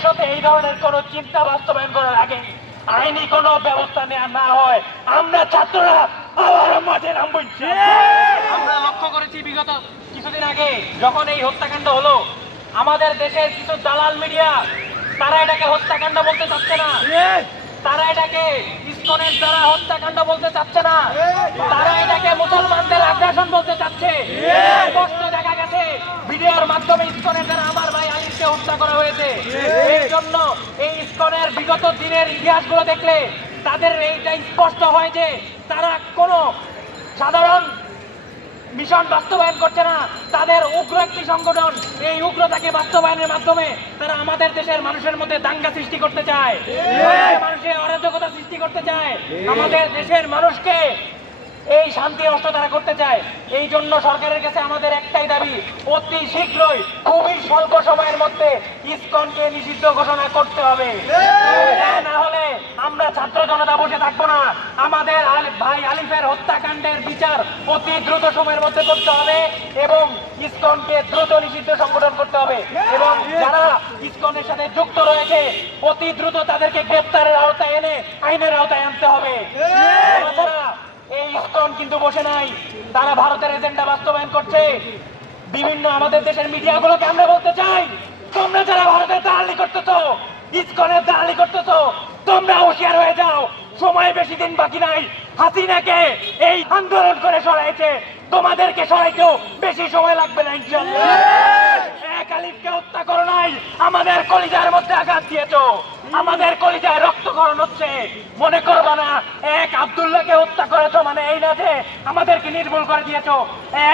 ভবিষ্যতে এই ধরনের কোন চিন্তা বাস্তবায়ন করার আগে আইনি কোনো ব্যবস্থা নেওয়া না হয়। আমরা ছাত্ররা আবার মাঠে নামবো আমরা লক্ষ্য করেছি বিগত কিছুদিন আগে যখন এই হত্যাকাণ্ড হলো আমাদের দেশের কিছু দালাল মিডিয়া তারা এটাকে হত্যাকাণ্ড বলতে চাচ্ছে না। তারা এটাকে ইসকনের দ্বারা হত্যাকাণ্ড বলতে চাচ্ছে না। তারা এটাকে মুসলমানদের আগ্রাসন বলতে চাচ্ছে। স্পষ্ট দেখা গেছে ভিডিওর মাধ্যমে ইসকনের দ্বারা আমার ভাই হত্যা করা হয়েছে। এই জন্য এই ইসকনের বিগত দিনের ইতিহাসগুলো দেখলে তাদের এইটা স্পষ্ট হয় যে তারা কোনো সাধারণ মিশন বাস্তবায়ন করছে না। তাদের উগ্র একটি সংগঠন, এই উগ্রতাকে বাস্তবায়নের মাধ্যমে তারা আমাদের দেশের মানুষের মধ্যে দাঙ্গা সৃষ্টি করতে চায়। মানুষের অরাজকতা সৃষ্টি করতে চায়। আমাদের দেশের মানুষকে এই শান্তি নষ্ট তারা করতে চায়। এই জন্য সরকারের কাছে আমাদের একটাই দাবি, অতি শীঘ্রই খুবই স্বল্প সময়ের মধ্যে ইসকনকে নিষিদ্ধ ঘোষণা করতে হবে। না হলে আমরা ছাত্র জনতা বসে থাকব না। আমাদের ভাই আলিফের হত্যাকাণ্ডের বিচার অতি দ্রুত সময়ের মধ্যে করতে হবে এবং ইসকনকে দ্রুত নিষিদ্ধ সংগঠন করতে হবে। এবং যারা ইসকনের সাথে যুক্ত রয়েছে অতি দ্রুত তাদেরকে গ্রেপ্তারের আওতায় এনে আইনের আওতায় আনতে হবে। এই ইসকন কিন্তু বসে নাই। তারা ভারতের এজেন্ডা বাস্তবায়ন করছে। বিভিন্ন আমাদের দেশের মিডিয়াগুলোকে আমরা বলতে চাই তোমরা যারা ভারতের দালালি করতেছো, ইসকনের দালালি করতেছো, তোমরা হুঁশিয়ার হয়ে যাও। সময় বেশি দিন বাকি নাই। হাসিনাকে এই আন্দোলন করে সরাইছে। তোমাদেরকে সরাইতেও বেশি সময় লাগবে না ইনশাল্লাহ আলিফকে হত্যা করো নাই। আমাদের কলিজার মধ্যে আঘাত দিয়েছ। আমাদের কলিজায় রক্তকরণ হচ্ছে। মনে করবা না, এক আব্দুল্লাহকে হত্যা করেছ মানে এই না যে আমাদেরকে নির্মূল করে দিয়েছ।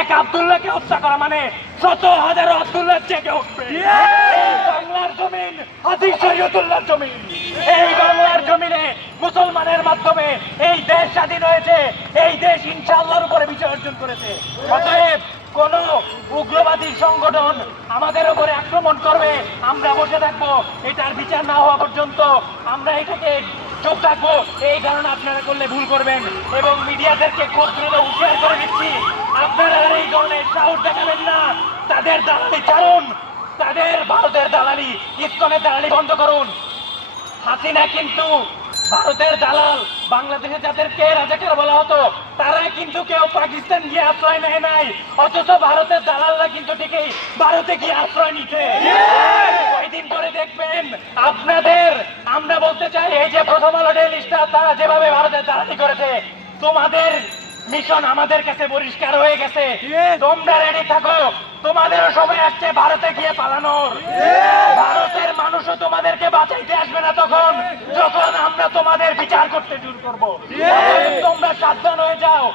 এক আব্দুল্লাহকে হত্যা করা মানে শত হাজার আব্দুল্লাহ বাংলার জমিন শরীয়তুল্লাহ জমিন। এই বাংলার জমিনে মুসলমানের মাধ্যমে এই দেশ স্বাধীন হয়েছে। এই দেশ ইনশাআল্লাহর উপরে বিজয় অর্জন করেছে। অতএব কোন উগ্রবাদী সংগঠন আমাদের উপরে আক্রমণ করবে। আমরা বসে থাকব, এটার বিচার না হওয়া পর্যন্ত আমরা এটাকে চোখ থাকব। এই কারণে আপনারা করলে ভুল করবেন এবং মিডিয়াদেরকে দ্রুত হুঁশিয়ার করে দিচ্ছি। আপনারা এই ধরনের সাহস দেখাবেন না। তাদের দালালি ছাড়ুন। তাদের ভারতের দালালি, ইস্কনের দালালি বন্ধ করুন। হাসিনা কিন্তু ভারতের দালাল। বাংলাদেশে যাদেরকে রাজাকার বলা হতো, তারা কিন্তু কেউ পাকিস্তান গিয়ে আশ্রয় নেয় নাই। অথচ ভারতের দালালরা কিন্তু ঠিকই ভারতে গিয়ে আশ্রয় নিতে। কয়দিন করে দেখবেন আপনাদের, আমরা বলতে চাই, এই যে প্রথম আলো ডেলিস্টা তারা যেভাবে ভারতের দালালি করেছে, তোমাদের মিশন আমাদের কাছে পরিষ্কার হয়ে গেছে। তোমরা রেডি থাকো। তোমাদেরও সময় আসছে ভারতে গিয়ে পালানোর। ভারতের মানুষও তোমাদেরকে বাঁচাইতে আসবে না তখন। যখন আমরা তোমাদের বিচার করতে শুরু করব। তোমরা সাবধান হয়ে যাও।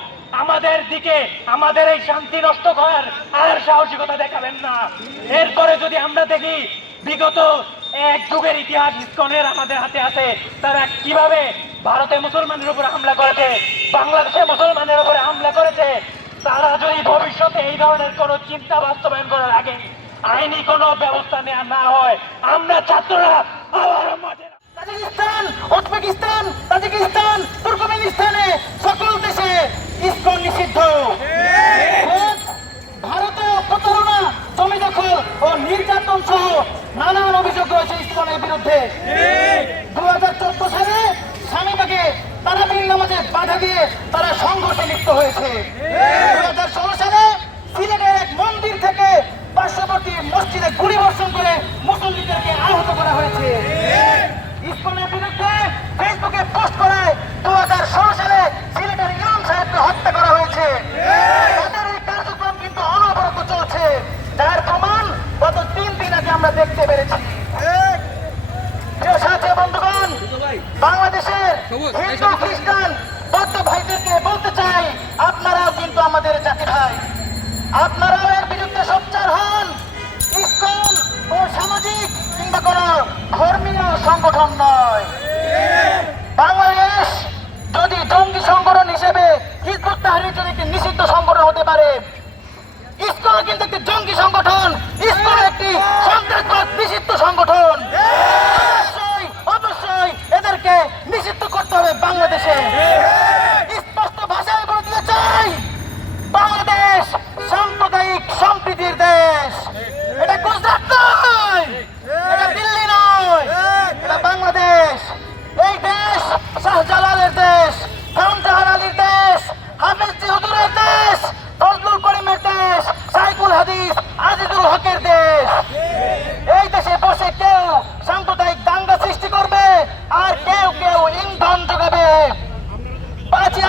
আমাদের দিকে আমাদের এই শান্তি নষ্ট করার আর সাহসিকতা দেখাবেন না। এরপরে যদি আমরা দেখি বিগত এক যুগের ইতিহাস ইস্কনের আমাদের হাতে আছে। তারা কীভাবে ভারতে মুসলমানের উপরে হামলা করেছে বাংলাদেশে মুসলমানের উপরে হামলা করেছে তারা যদি ভবিষ্যতে এই ধরনের কোনো চিন্তা বাস্তবায়ন করার আগে আইনি কোনো ব্যবস্থা নেওয়া না হয় আমরা ছাত্ররা আবার মাঠে তাজিকিস্তান উজবেকিস্তান তাজিকিস্তান তুর্কমেনিস্তানে সকল দেশে ইসকন নিষিদ্ধ। খোদ ভারতীয় প্রতারণা জমি দখল ও নির্যাতন সহ নানান অভিযোগ রয়েছে ইসকনের বিরুদ্ধে। দু হাজার চোদ্দ সালে স্বামীবাগে তারাবির নামাজে বাধা দিয়ে তারা সংঘর্ষে লিপ্ত হয়েছে। দু হাজার ষোলো সালে সিলেটের এক মন্দির থেকে পার্শ্ববর্তী মসজিদে গুলি বর্ষণ করে মুসল্লিদেরকে আহত করা হয়েছে। ইসকনের বিরুদ্ধে ফেসবুকে পোস্ট করায় দু হাজার ষোলো সালে সিলেটের ইমাম সাহেবকে হত্যা করা হয়েছে তাদের এই কার্যক্রম কিন্তু অনবরত চলছে যার প্রমাণ গত তিন দিন আগে আমরা দেখতে পেরেছি প্রিয় সাথী বন্ধুগণ বাংলাদেশের হিন্দু খ্রিস্টান বৌদ্ধ ভাইদেরকে বলতে চাই আপনারাও কিন্তু আমাদের জাতি ভাই। আপনারাও এর বিরুদ্ধে সোচ্চার হন। ইসকন ও সামাজিক কিংবা কোন ধর্মীয় সংগঠন নয়। বাংলাদেশ যদি জঙ্গি সংগঠন হিসেবে হিজবুত তাহরির যদি একটি নিষিদ্ধ সংগঠন হতে পারে ইসকন কিন্তু একটি জঙ্গি সংগঠন। ইসকন একটি সন্ত্রাসবাদ নিষিদ্ধ সংগঠন অবশ্যই অবশ্যই এদেরকে নিষিদ্ধ করতে হবে বাংলাদেশে।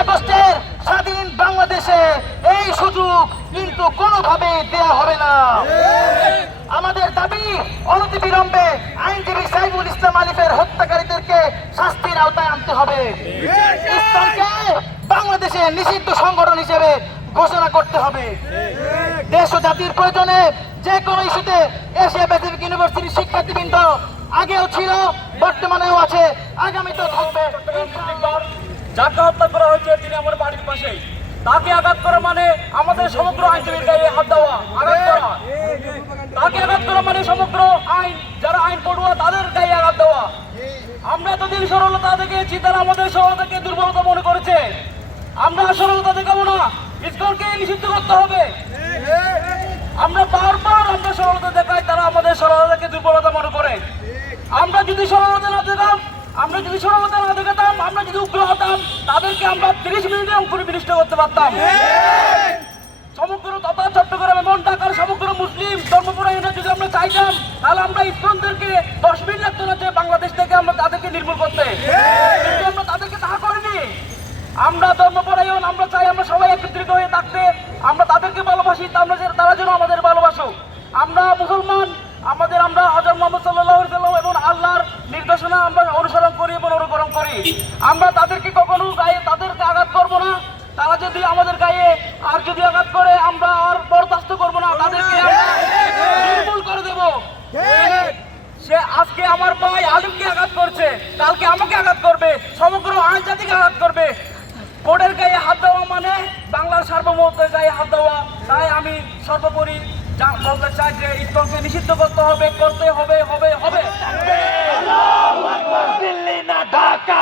আগস্টের স্বাধীন বাংলাদেশে এই সুযোগ কিন্তু কোনোভাবে দেয়া হবে না। আমাদের দাবি অনতিবিলম্বে আইনজীবী সাইফুল ইসলাম আলিফের হত্যাকারীদেরকে শাস্তির আওতায় আনতে হবে। বাংলাদেশে নিষিদ্ধ সংগঠন হিসেবে ঘোষণা করতে হবে। দেশ ও জাতির প্রয়োজনে যে কোনো ইস্যুতে এশিয়া প্যাসিফিক ইউনিভার্সিটির শিক্ষার্থীবৃন্দ আগেও ছিল, বর্তমানেও আছে, আগামীতেও থাকবে। যাকে হত্যা করা হয়েছে, তিনি আমার বাড়ির পাশে। তাকে আঘাত করা মানে আমাদের সমগ্র আইনজীবীর গায়ে হাত দেওয়া, আঘাত করা। তাকে আঘাত করা মানে সমগ্র আইন, যারা আইন পড়ুয়া তাদের গায়ে আঘাত দেওয়া। আমরা এতদিন সরলতা দেখেছি তারা আমাদের সরলতাকে দুর্বলতা মনে করেছে। আমরা সরলতা দেখাবো না, ইসকনকে নিষিদ্ধ করতে হবে। আমরা বারবার আমরা সরলতা দেখাই, তারা আমাদের সরলতাকে দুর্বলতা মনে করে। আমরা যদি সরলতা না দেখাম, আমরা যদি সরলতা না দেখাতাম আমরা যদি উগ্র হতাম, তাদেরকে আমরা তিরিশ মিনিটে অঙ্কুরে বিনিষ্ট করতে পারতাম। সমগ্র তথা চট্টগ্রাম এবং ঢাকার সমগ্র মুসলিম ধর্মপরায়ণরা যদি আমরা চাইতাম, তাহলে আমরা ইসলামদেরকে দশ মিনিট লাগতো যে বাংলাদেশ থেকে আমরা তাদেরকে নির্মূল করতে। আমরা তাদেরকে তাহা করিনি। আমরা ধর্মপরায়ণ, আমরা চাই আমরা সবাই একত্রিত হয়ে থাকতে। আমরা তাদেরকে ভালোবাসি আমরা যেন- তারা যেন আমাদের ভালোবাসুক। আমরা মুসলমান, আমাদের আমরা হজরত মোহাম্মদ সাল্লাহ এবং আল্লাহর নির্দেশনা আমরা করি আমরা তাদেরকে কখনো গায়ে তাদেরকে আঘাত করব না। তারা যদি আমাদের গায়ে আর যদি আঘাত করে, আমরা আর বরদাস্ত করব না। তাদেরকে নির্মূল করে দেব। সে আজকে আমার ভাই আলিমকে আঘাত করছে। কালকে আমাকে আঘাত করবে। সমগ্র আইন জাতিকে আঘাত করবে। কোর্টের গায়ে হাত দেওয়া মানে বাংলার সার্বভৌমত্বের গায়ে হাত দেওয়া। তাই আমি সর্বোপরি বলতে চাই যে ইসলামকে নিষিদ্ধ করতে হবে করতে হবে হবে হবে দিল্লি না ঢাকা